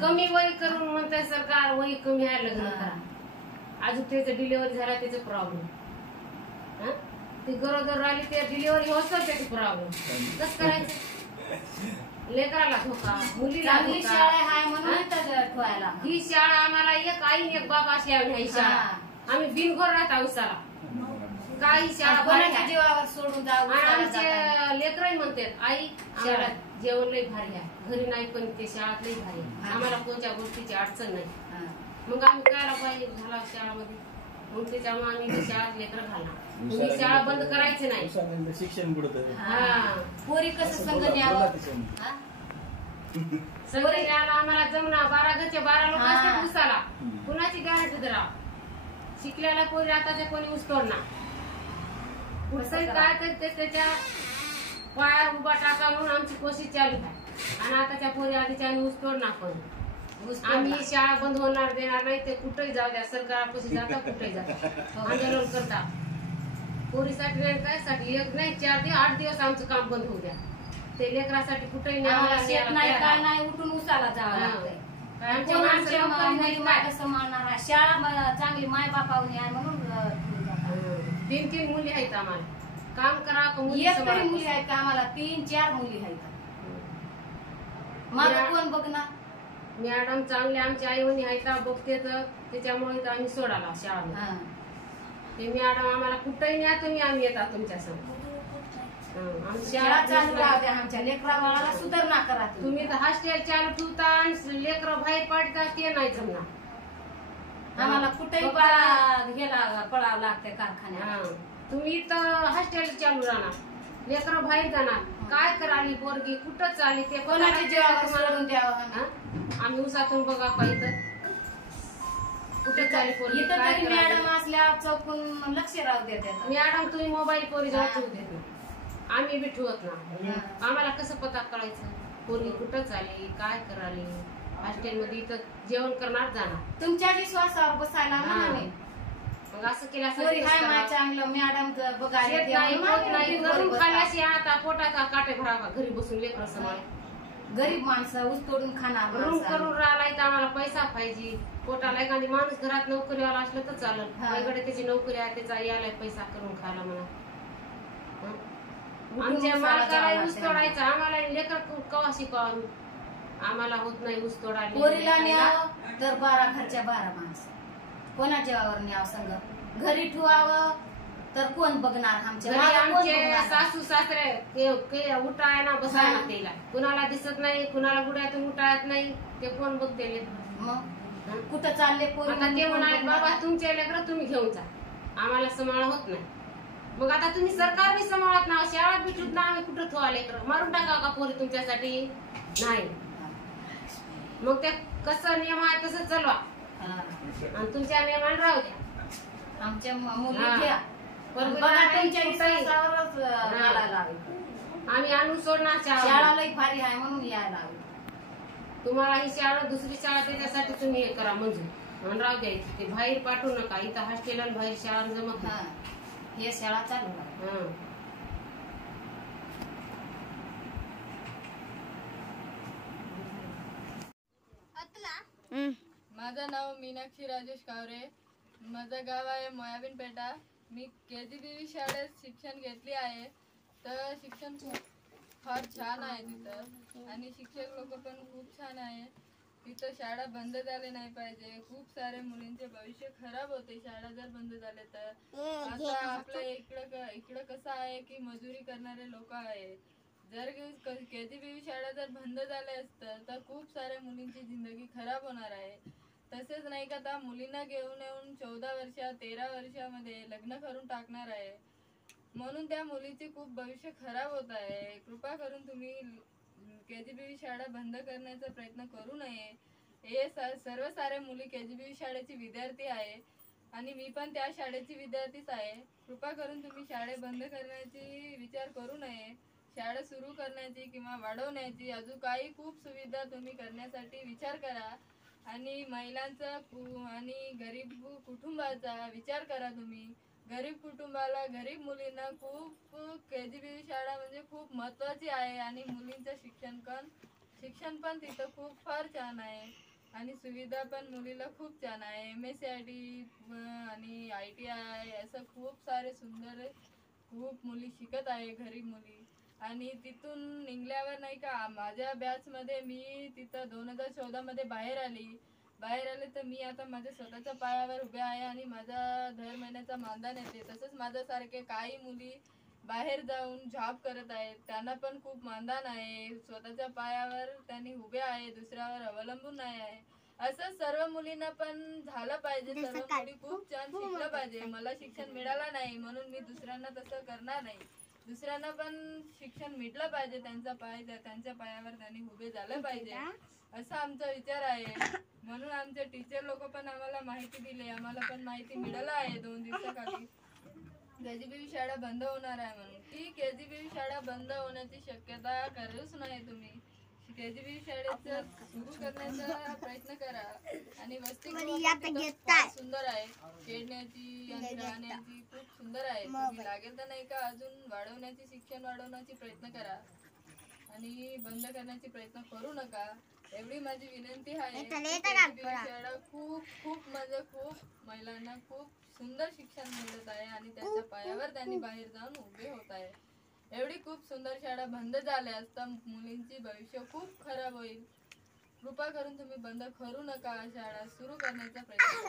कमी वय करून म्हणते सरकार वय कमी आहे लग्न करा अजून त्याचं डिलिव्हरी झाला त्याचं प्रॉब्लेम ती गरोदर राहिली ते डिलिव्हरी होत त्याची प्रॉब्लेम कसं करायचं लेकराला धोका मुलीला धोका ही शाळा आम्हाला एक आई एक बाबा अशी ही शाळा आम्ही बिनघोर राहत उसाला काही शाळा जीवावर सोडून जाऊ आमचे लेकरही म्हणतात आई शाळेत जेवण लई भारी आहे घरी नाही पण ते शाळेत लई भारी आहे आम्हाला कोणत्या गोष्टीची अडचण नाही मग आम्ही करायला पाहिजे झाला शाळामध्ये मग त्याच्यामुळे आम्ही शाळेत लेकर घालणार शाळा बंद करायची नाही शिक्षण पुढे पोरी कसं संघ न्यावं सगळं न्यायला आम्हाला जमणार 12 घरचे 12 लोक असतात उसाला कुणाची गॅरंटी धरा शिकलेला पोरी आता कोणी ऊस तोडणार कुठंही काय करते त्याच्या पायावर उभा टाका म्हणून आमची कोशिश चालू आहे आणि आताच्या पोरी आधीच्या आम्ही ऊस तोडणार पण आम्ही शाळा बंद होणार देणार नाही ते कुठेही जाऊ द्या सरकारापाशी जाता कुठेही जाता आंदोलन करता पोरीसाठी नाही काय साठी एक नाही 4 ते 8 दिवस आमचं काम बंद होऊ द्या ते लेकरासाठी कुठेही नाही उठून उसाला जावं लागतंय शाळा चांगली माय बापावणी आहे म्हणून 3 मुली आहेत आम्हाला काम करा मुली आहेत का आम्हाला 3-4 मुली आहेत माझं कोण बघणार मॅडम चांगले आमची आई वहिनी आहेत बघते तर त्याच्यामुळे आम्ही सोडाला शाळा ते मॅडम आम्हाला कुठेही न्या तुम्ही आम्ही येतात तुमच्या समोर शाळा चालू राहते आमच्या लेकरा बाळाला सुधारणा करा तुम्ही तर हॉस्टेल चालू ठेवता आणि लेकर बाहेर पडतात ते नाही जमणार आम्हाला कुठेही गेला पळावं लागतंय कारखान्यात तुम्ही इथं हॉस्टेल चालू राहणार लेकर बाहेर जाणार काय कराली पोरगी कुठं चालली ते कोणाच्या जीवावर सोडून द्यावं आम्ही उसातून बघा पाहिजे कुठे चालली पोरगी मॅडम असल्या चौकून लक्ष राहू देतात मॅडम तुम्ही मोबाईल पोरी जवळ ठेवू देत ना आम्ही बी ठेवत ना आम्हाला कसं पता कळायचं पोरगी कुठं चालली काय कराली हॉस्टेल मध्ये इथं जेवण करणार जाणार तुमच्या विश्वासावर बसायला मग असं केलं चांगलं मॅडम खाल्याशी आता पोटाचा काटे भरावा घरी बसून लेकर सांभाळ गरीब माणसं ऊस तोडून खाणार रूम करून राहिलाय तर आम्हाला पैसा पाहिजे पोटाला एखादी माणूस घरात नोकरीवाला असलं तर चालेल माझ्याकडे त्याची नोकरी आहे त्याचा यायला पैसा करून खायला म्हणा आमच्या मालकाला ऊस तोडायचा आम्हाला लेकर कवा शिकवावं आम्हाला होत नाही ऊस तोडायला पोरीला न्यावं तर 12 घरच्या 12 माणसं कोणा जेवावर न्यावं संग घरी ठेवावं तर कोण बघणार आमचे सासू सासरे उठायला बसायला त्याला कुणाला दिसत नाही कुणाला गुड्यातून उठायत नाही ते कोण बघते मग कुठं चालले आता ते म्हणाले बाबा तुमचे लेकर तुम्ही घेऊन जा आम्हाला सांभाळ होत नाही मग आता तुम्ही सरकार बी सांभाळत ना शाळेत बी ठेवत ना आम्ही कुठं ठेवा लेकर मारून टाका का पोरी तुमच्यासाठी नाही मग ते कसं नियम आहे तसं चालवा आणि तुमच्या नियमाने राहू द्या आमच्या मुली घ्या आम्ही आणून सोडणार शाळा लई भारी आहे म्हणून यायला तुम्हाला ही शाळा दुसरी शाळा त्याच्यासाठी तुम्ही हे करा मंजूर राहू द्यायची ते बाहेर पाठवू नका इथं हॉस्टेल आणि बाहेर शाळा जमत हे शाळा चालू माझं नाव मीनाक्षी राजेश कावरे माझं गाव आहे मोयाबीन पेटा मी KGBV शाळेत शिक्षण घेतले आहे तर शिक्षण फार छान आहे तिथं आणि शिक्षक लोक पण खूप छान आहे तिथं शाळा बंद झाले नाही पाहिजे खूप सारे मुलींचे भविष्य खराब होते शाळा जर बंद झाले तर आता आपल्या इकडं कसं आहे की मजुरी करणारे लोक आहेत जर KGBV शाळा जर बंद झाले असतं तर खूप साऱ्या मुलींची जिंदगी खराब होणार आहे तसेच नाही का त्या मुलींना घेऊन येऊन 14 वर्षा 13 वर्षामध्ये लग्न करून टाकणार आहे म्हणून त्या मुलीचे खूप भविष्य खराब होत आहे कृपा करून तुम्ही KGBV शाळा बंद करण्याचा प्रयत्न करू नये हे सर्व सारे मुली KGBV शाळेची विद्यार्थी आहे आणि मी पण त्या शाळेची विद्यार्थीच आहे कृपा करून तुम्ही शाळे बंद करण्याची विचार करू नये शाळा सुरू करण्याची किंवा वाढवण्याची अजून काही खूप सुविधा तुम्ही करण्यासाठी विचार करा आणि महिलांचा आणि गरीब कुटुंबाचा विचार करा तुम्ही गरीब कुटुंबाला गरीब मुलींना खूप KGBV शाळा म्हणजे खूप महत्त्वाची आहे आणि मुलींचं शिक्षण पण शिक्षण पण तिथं खूप फार छान आहे आणि सुविधा पण मुलीला खूप छान आहे. MSCIT आणि ITI असं खूप सारे सुंदर खूप मुली शिकत आहे, घरी मुली. आणि तिथून निघल्यावर नाही का माझ्या बॅचमध्ये मी तिथं 2014 मध्ये बाहेर आले तर मी आता माझ्या स्वतःच्या पायावर उभे आहे आणि माझा दर महिन्याचा मानधन येते. तसंच माझ्यासारखे काही मुली बाहेर जाऊन जॉब करत आहेत, त्यांना पण खूप मानधन आहे, स्वतःच्या पायावर त्यांनी उभे आहे, दुसऱ्यावर अवलंबून नाही आहे. असं सर्व मुलींना पण झालं पाहिजे. सर्व मुली खूप छान शिकलं पाहिजे. मला शिक्षण मिळालं नाही म्हणून मी दुसऱ्यांना तसं करणार नाही. दुसऱ्यांना पण शिक्षण मिळलं पाहिजे, त्यांच्या पायावर त्यांनी उभे झालं पाहिजे असा आमचा विचार आहे. म्हणून आमचे टीचर लोक पण आम्हाला माहिती दिली, आम्हाला पण माहिती मिळालं आहे 2 दिवसाखाली KGBV शाळा बंद होणार आहे म्हणून. की KGBV शाळा बंद होण्याची शक्यता करूच नाही. तुम्ही KGBV शाळेचं सुरू करण्याचा प्रयत्न करा. आणि वसतिगृह सुंदर आहे, खेळण्याची आणि राहण्याची खूप सुंदर आहे. तुम्ही लागेल तर नाही का अजून वाढवण्याची, शिक्षण वाढवण्याची प्रयत्न करा आणि बंद करण्याची प्रयत्न करू नका, एवढी माझी विनंती आहे. KGBV शाळा खूप खूप म्हणजे खूप महिलांना खूप सुंदर शिक्षण मिळत आहे आणि त्यांच्या पायावर त्यांनी बाहेर जाऊन उभे होत आहे. एवढी खूप सुंदर शाळा बंद झाल्यास तर मुलींची भविष्य खूप खराब होईल. कृपा करून तुम्ही बंद करू नका, शाळा सुरू करण्याचा प्रयत्न करा.